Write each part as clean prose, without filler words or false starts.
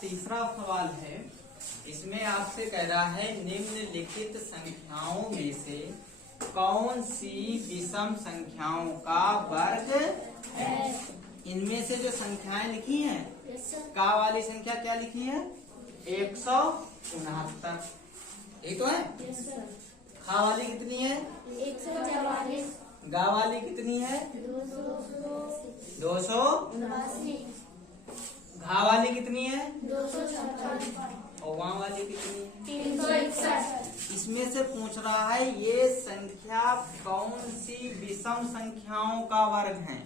तीसरा सवाल है, इसमें आपसे कह रहा है निम्नलिखित संख्याओं में से कौन सी विषम संख्याओं का वर्ग है। इनमें से जो संख्याएं लिखी हैं, का वाली संख्या क्या लिखी है? 169। ये तो है। खा वाली कितनी है? 144। गा वाली कितनी है? 200। घा वाली कितनी है? 256। और वहाँ वाली कितनी है? 361। इसमें से पूछ रहा है ये संख्या कौन सी विषम संख्याओं का वर्ग है।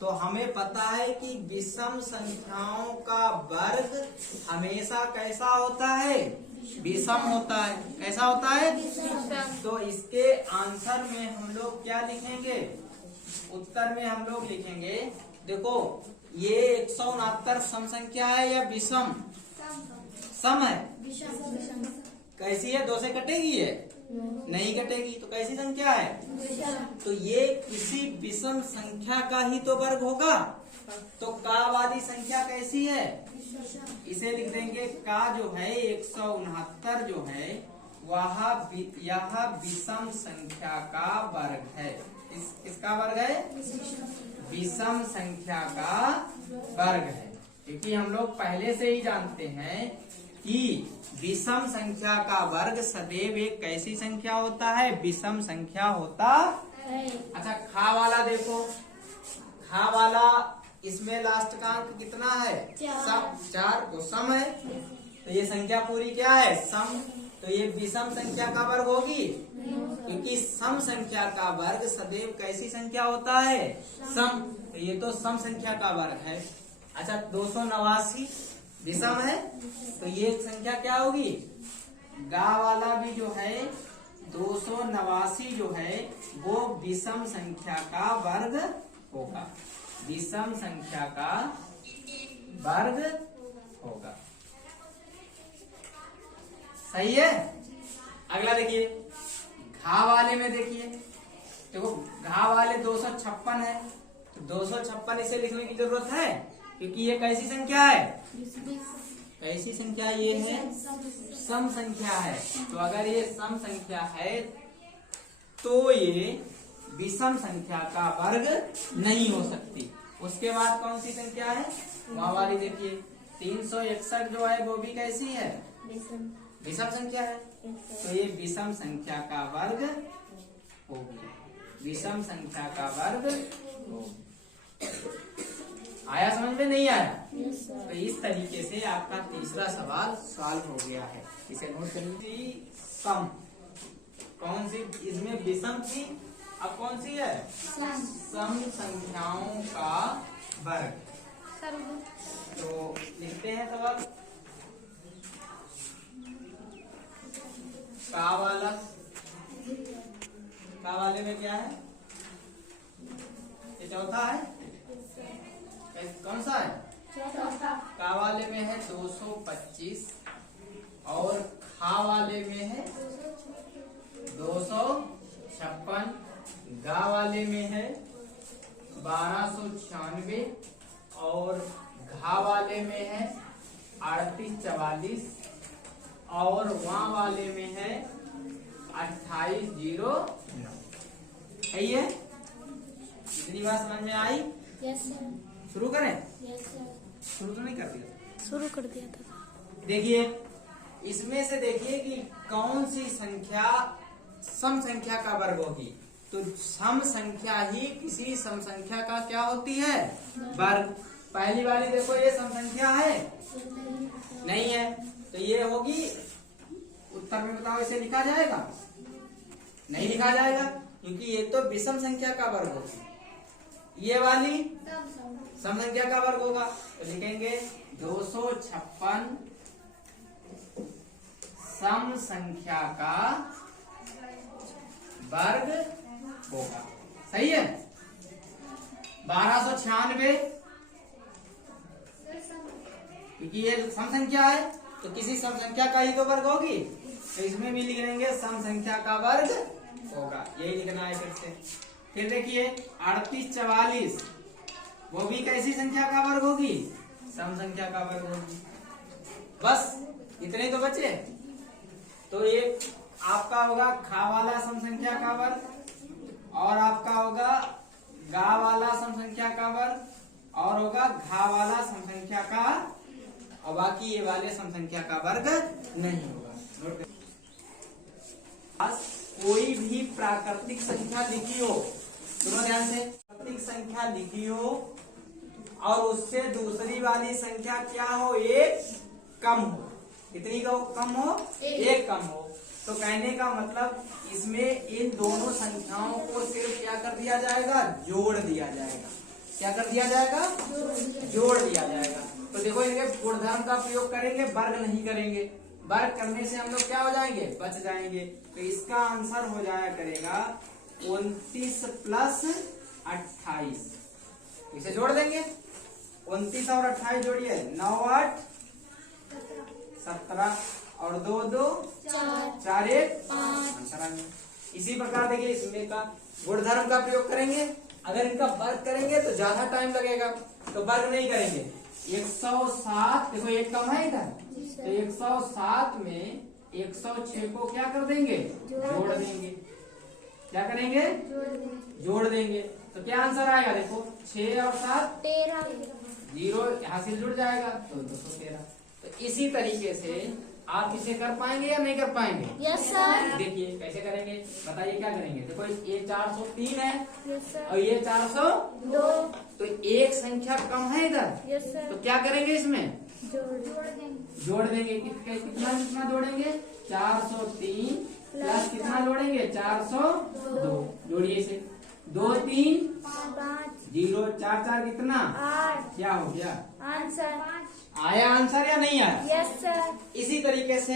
तो हमें पता है कि विषम संख्याओं का वर्ग हमेशा कैसा होता है? विषम होता है। कैसा होता है? तो इसके आंसर में हम लोग क्या लिखेंगे? उत्तर में हम लोग लिखेंगे, देखो ये 169 सम संख्या है या विषम? सम है। कैसी है? 2 से कटेगी ये? नहीं कटेगी। तो कैसी संख्या है? तो ये किसी विषम संख्या का ही तो वर्ग होगा। तो का वाली संख्या कैसी है? इसे लिख देंगे का जो है 169 जो है यह विषम संख्या का वर्ग है। किसका वर्ग है? विषम संख्या का वर्ग है। क्योंकि हम लोग पहले से ही जानते हैं कि विषम संख्या का वर्ग सदैव एक कैसी संख्या होता है? विषम संख्या होता है। अच्छा, खा वाला देखो, खा वाला इसमें लास्ट का अंक कितना है? 4 को सम है। तो ये संख्या पूरी क्या है? सम। तो ये विषम संख्या का वर्ग होगी, क्योंकि सम संख्या का वर्ग सदैव कैसी संख्या होता है? सम। तो ये तो सम संख्या का वर्ग है। अच्छा, 289 विषम है, तो ये संख्या क्या होगी? गा वाला भी जो है 289 जो है वो विषम संख्या का वर्ग होगा। विषम संख्या का वर्ग होगा। सही है। अगला देखिए, घा वाले में देखिए, देखो घा वाले 256 है। तो 256 इसे लिखने की जरूरत है, क्योंकि ये कैसी संख्या है? कैसी संख्या ये है? सम संख्या है। तो अगर ये सम संख्या है तो ये विषम संख्या का वर्ग नहीं हो सकती। उसके बाद कौन सी संख्या है? वहाँ वाली देखिए 361 जो है वो भी कैसी है? विषम संख्या है। तो ये विषम संख्या का वर्ग होगी। विषम संख्या का वर्ग होगी। आया समझ में? नहीं आया? तो इस तरीके से आपका तीसरा सवाल सॉल्व हो गया है। इसे नोट कर लीजिए। सम कौन सी? इसमें विषम थी, अब कौन सी है? सम संख्याओं का वर्ग। तो लिखते हैं सवाल। का वाला, का वाले में क्या है? ये चौथा है। कौन सा है? का वाले में है 225 और खा वाले में है 256। गा वाले में है 1296 और घा वाले में है 3844 और वहाँ वाले में है 2809। है ये? इतनी बात समझ में आई? शुरू करें? शुरू तो नहीं कर दिया? शुरू कर दिया था। देखिए, इसमें से देखिए कि कौन सी संख्या सम संख्या का वर्ग होगी। तो सम संख्या ही किसी सम संख्या का क्या होती है? वर्ग। पहली वाली देखो, ये सम संख्या है? नहीं है। तो ये होगी, उत्तर में बताओ इसे लिखा जाएगा? नहीं लिखा जाएगा, क्योंकि ये तो विषम संख्या का वर्ग होगी। ये वाली सम संख्या का वर्ग होगा। तो लिखेंगे 256 सम संख्या का वर्ग होगा। सही है। 1296 क्योंकि ये सम संख्या है, तो किसी सम संख्या का ही तो वर्ग होगी। तो इसमें भी लिख लेंगे सम संख्या का वर्ग होगा। यही लिखना है फिर से। फिर देखिए 3844 वो भी कैसी संख्या का वर्ग होगी? सम संख्या का वर्ग होगी। बस इतने तो बचे। तो एक आपका होगा खा वाला सम संख्या का वर्ग और आपका होगा गा वाला सम संख्या का वर्ग और होगा घा वाला सम संख्या का, और बाकी ये वाले सम संख्या का वर्ग नहीं होगा। नोट कर, कोई भी प्राकृतिक संख्या लिखी हो, सुनो ध्यान से, प्राकृतिक संख्या लिखी हो और उससे दूसरी वाली संख्या क्या हो, एक कम हो। कितनी का कम हो, एक कम हो। तो कहने का मतलब इसमें इन दोनों संख्याओं को सिर्फ क्या कर दिया जाएगा, जोड़ दिया जाएगा। क्या कर दिया जाएगा, जोड़ दिया जाएगा। तो देखो इनके गुणधर्म का प्रयोग करेंगे, वर्ग नहीं करेंगे। वर्ग करने से हम लोग क्या हो जाएंगे, बच जाएंगे। तो इसका आंसर हो जाया करेगा 29 प्लस 28। इसे जोड़ देंगे, 29 और 28 जोड़िए, 9 8 17 और 2 2 4 1 5। इसी प्रकार देखिए इसमें का गुणधर्म का प्रयोग करेंगे। अगर इनका वर्ग करेंगे तो ज्यादा टाइम लगेगा, तो वर्ग नहीं करेंगे। 107 देखो एक कम है इधर, तो 107 में 106 को क्या कर देंगे, जोड़ देंगे। क्या करेंगे, जोड़ देंगे। तो क्या आंसर आएगा, देखो 6 और 7 13, 0 यहाँ से जुड़ जाएगा तो 213। तो इसी तरीके से आप इसे कर पाएंगे या नहीं कर पाएंगे? Yes sir. देखिए कैसे करेंगे, बताइए क्या करेंगे। देखो ये 403 है यस सर। और ये 402, तो एक संख्या कम है इधर, यस सर। तो क्या करेंगे, इसमें जोड़ देंगे। कितना कितना जोड़ेंगे, 403 प्लस कितना जोड़ेंगे, 402। जोड़िए इसे, 2 3 5 0 4 4 कितना, 8। क्या हो गया, आंसर आया आंसर या नहीं आया? Yes sir. इसी तरीके से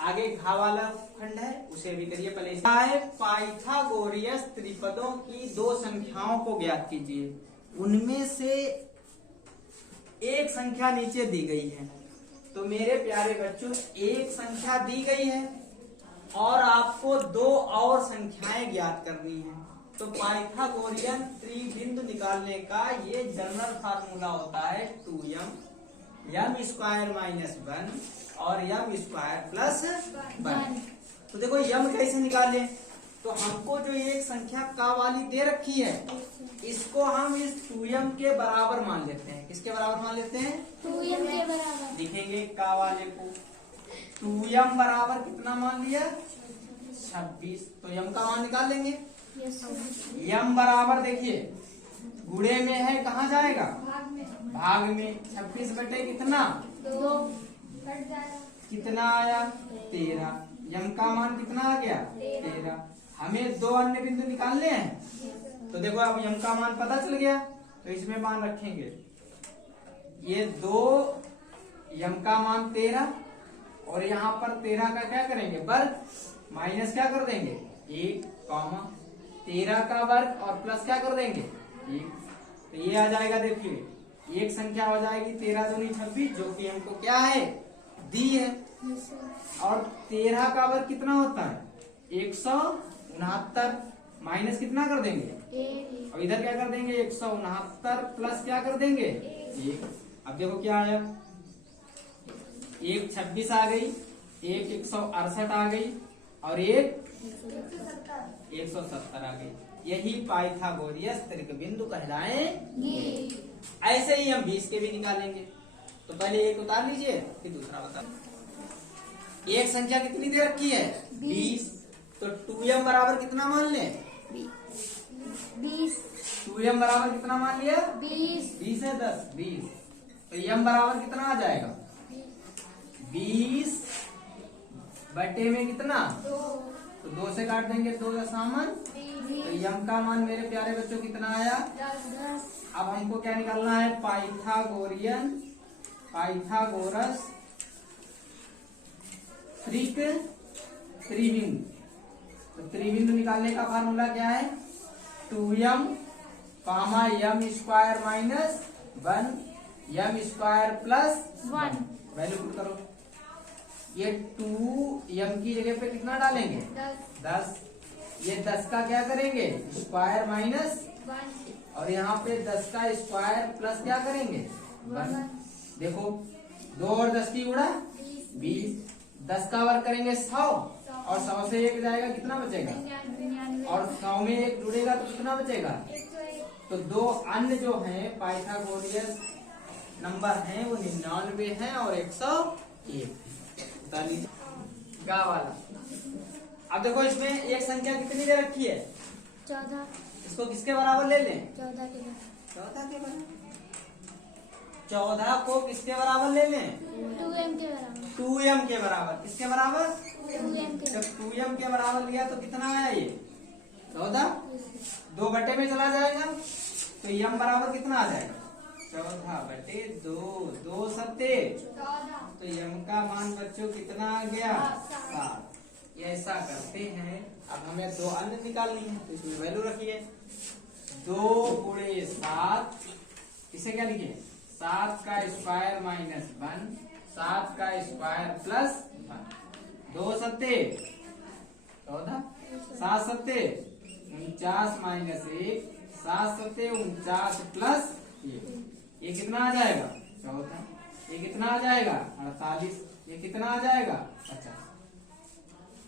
आगे घा वाला खंड है, उसे भी करिए। पहले पाइथागोरियस त्रिपदों की दो संख्याओं को ज्ञात कीजिए। उनमें से एक संख्या नीचे दी गई है। तो मेरे प्यारे बच्चों, एक संख्या दी गई है और आपको दो और संख्याएं ज्ञात करनी है। तो पाइथागोरियन त्रिबिंदु निकालने का ये जनरल फार्मूला होता है 2m m स्क्वायर माइनस 1 और m स्क्वायर प्लस 1। तो देखो m कैसे निकालें, तो हमको जो एक संख्या का वाली दे रखी है, इसको हम इस 2m के बराबर मान लेते हैं। किसके बराबर मान लेते हैं, 2m के बराबर। लिखेंगे का वाले को 2m बराबर कितना मान लिया, 26। तो m का मान निकाल लेंगे। Yes sir. m बराबर देखिए गुणे में है, कहाँ जाएगा, भाग में। 26 बटे कितना, 2। कितना आया, 13। m का मान कितना आ गया, 13। हमें दो अन्य बिंदु निकालने हैं। तो देखो अब m का मान पता चल गया, तो इसमें मान रखेंगे। ये 2 m का मान 13 और यहाँ पर 13 का क्या करेंगे, वर्ग, माइनस क्या कर देंगे 1, 13 का वर्ग और प्लस क्या कर देंगे 1। तो ये आ जाएगा, देखिए एक संख्या हो जाएगी 13 दूनी 26, जो कि हमको क्या है, दी है। और 13 का वर्ग कितना होता है, 169, माइनस कितना कर देंगे, और इधर क्या कर देंगे 169 प्लस क्या कर देंगे 1। अब देखो क्या आया, एक 26 आ गई, एक 168 आ गई और एक 170 आ गई। यही पाइथागोरियस त्रिकबिंदु कहलाएंगे। ऐसे ही हम 20 के भी निकालेंगे। तो पहले एक उतार लीजिए, फिर दूसरा बता। एक संख्या कितनी दे रखी है, 20। तो 2m बराबर कितना मान ले, 20। 2m बराबर कितना मान लिया, 20। 20 है 10, 20। तो m बराबर कितना आ जाएगा, 20 बटे में कितना, तो 2 से काट देंगे, 2 का सामान। तो m का मान मेरे प्यारे बच्चों कितना आया, 10। अब हमको क्या निकालना है, पाइथागोरस त्रिबिंदु। तो त्रिबिंदु निकालने का फार्मूला क्या है, 2m m square minus 1 m square plus 1। Value put करो। ये 2m की जगह पे कितना डालेंगे, 10। ये 10 का क्या करेंगे, स्क्वायर माइनस 1 और यहाँ पे 10 का स्क्वायर प्लस क्या करेंगे 1। देखो 2 और 10 की गुणा 20। 10 का वर्ग करेंगे 100 और 100 से 1 जाएगा कितना बचेगा, 99 और 100 में 1 जुड़ेगा तो कितना बचेगा। तो 2 अन्य जो हैं पाइथागोरियस नंबर हैं वो 99 हैं और 101 है। गा वाला। अब देखो इसमें एक संख्या कितनी दे रखी है, 14 इसको किसके बराबर ले लें, 14 के बाद 14 के बराबर। 14 को किसके बराबर ले लें, 2m के बराबर 2m के बराबर। किसके बराबर, 2m के जब 2m के बराबर लिया तो कितना आया ये 14, 2 बटे में चला जाएगा तो m बराबर कितना आ जाएगा 14 बटे 2, 2 सत्ते, तो m का मान बच्चों कितना आ गया 7। ये ऐसा करते हैं। अब हमें 2 अन्य निकालनी है तो इसमें वैल्यू रखिए। 2 गुणे 7, इसे क्या लिखे, 7 का स्क्वायर माइनस 1, 7 का स्क्वायर प्लस 1। 2 सत्ते 14, 7 सत्ते 49 माइनस 1, 7 सत्ते 49 प्लस 1। ये कितना आ जाएगा 14। ये कितना आ जाएगा 48। ये कितना आ जाएगा 50।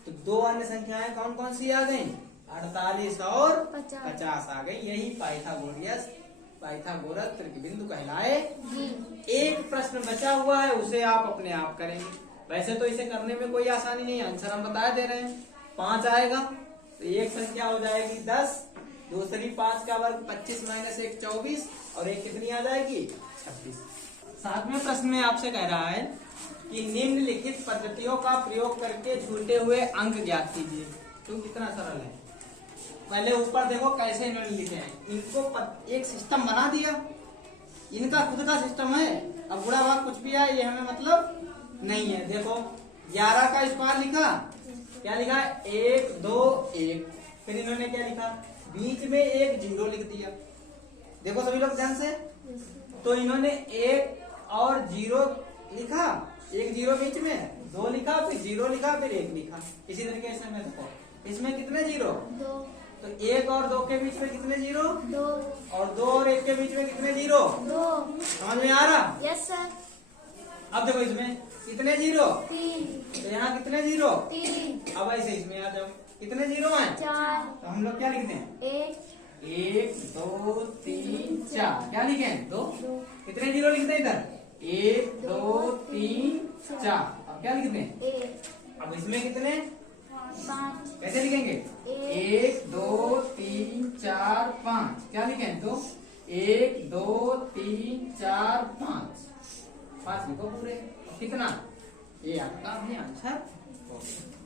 तो 2 अन्य संख्याएं कौन कौन सी आ गई, 48 और 50 आ गई। यही पाइथागोरस त्रिकबिंदु कहलाए। एक प्रश्न बचा हुआ है उसे आप अपने आप करेंगे। वैसे तो इसे करने में कोई आसानी नहीं है, आंसर हम बता दे रहे हैं। 5 आएगा तो एक संख्या हो जाएगी 10, दूसरी 5 का वर्ग 25 माइनस 1 24 और एक कितनी आ जाएगी 26। 7वें प्रश्न में आपसे कह रहा है कि निम्नलिखित पद्धतियों का प्रयोग करके छूटे हुए अंक ज्ञात कीजिए। तो कितना सरल है। पहले ऊपर देखो कैसे इन्होंने लिखे हैं, इनको एक सिस्टम बना दिया, इनका खुद का सिस्टम है। अब बुरा भाग कुछ भी है ये हमें मतलब नहीं है। देखो 11 का स्क्वायर लिखा, क्या लिखा 1 2 1, फिर इन्होंने क्या लिखा बीच में एक 0 लिख दिया। देखो सभी लोग ध्यान से, तो इन्होंने 1 और 0 लिखा, एक 0 बीच में, 2 लिखा, फिर 0 लिखा, फिर 1 लिखा। इसी तरीके से मैं देखो इसमें कितने 0, 2 तो 1 और 2 के बीच में कितने 0, 2 और 2 और 1 के बीच में कितने 0, 2। समझ में आ रहा। Yes sir. अब देखो इसमें कितने 0, 3 तो यहाँ कितने 0, 3 अब ऐसे इसमें आ जाओ कितने 0 हैं, 4 तो हम लोग क्या लिखते हैं 1 1 2 3 4, क्या लिखे हैं 2, 2 कितने 0 लिखते हैं इधर 1 2 3 4। अब क्या लिखते हैं 1 अब इसमें कितने 5 कैसे लिखेंगे 1 2 3 4 5, क्या लिखें तो 1 2 3 4 5, 5 लिखो पूरे। कितना, ये आपका भी आंसर हो गया।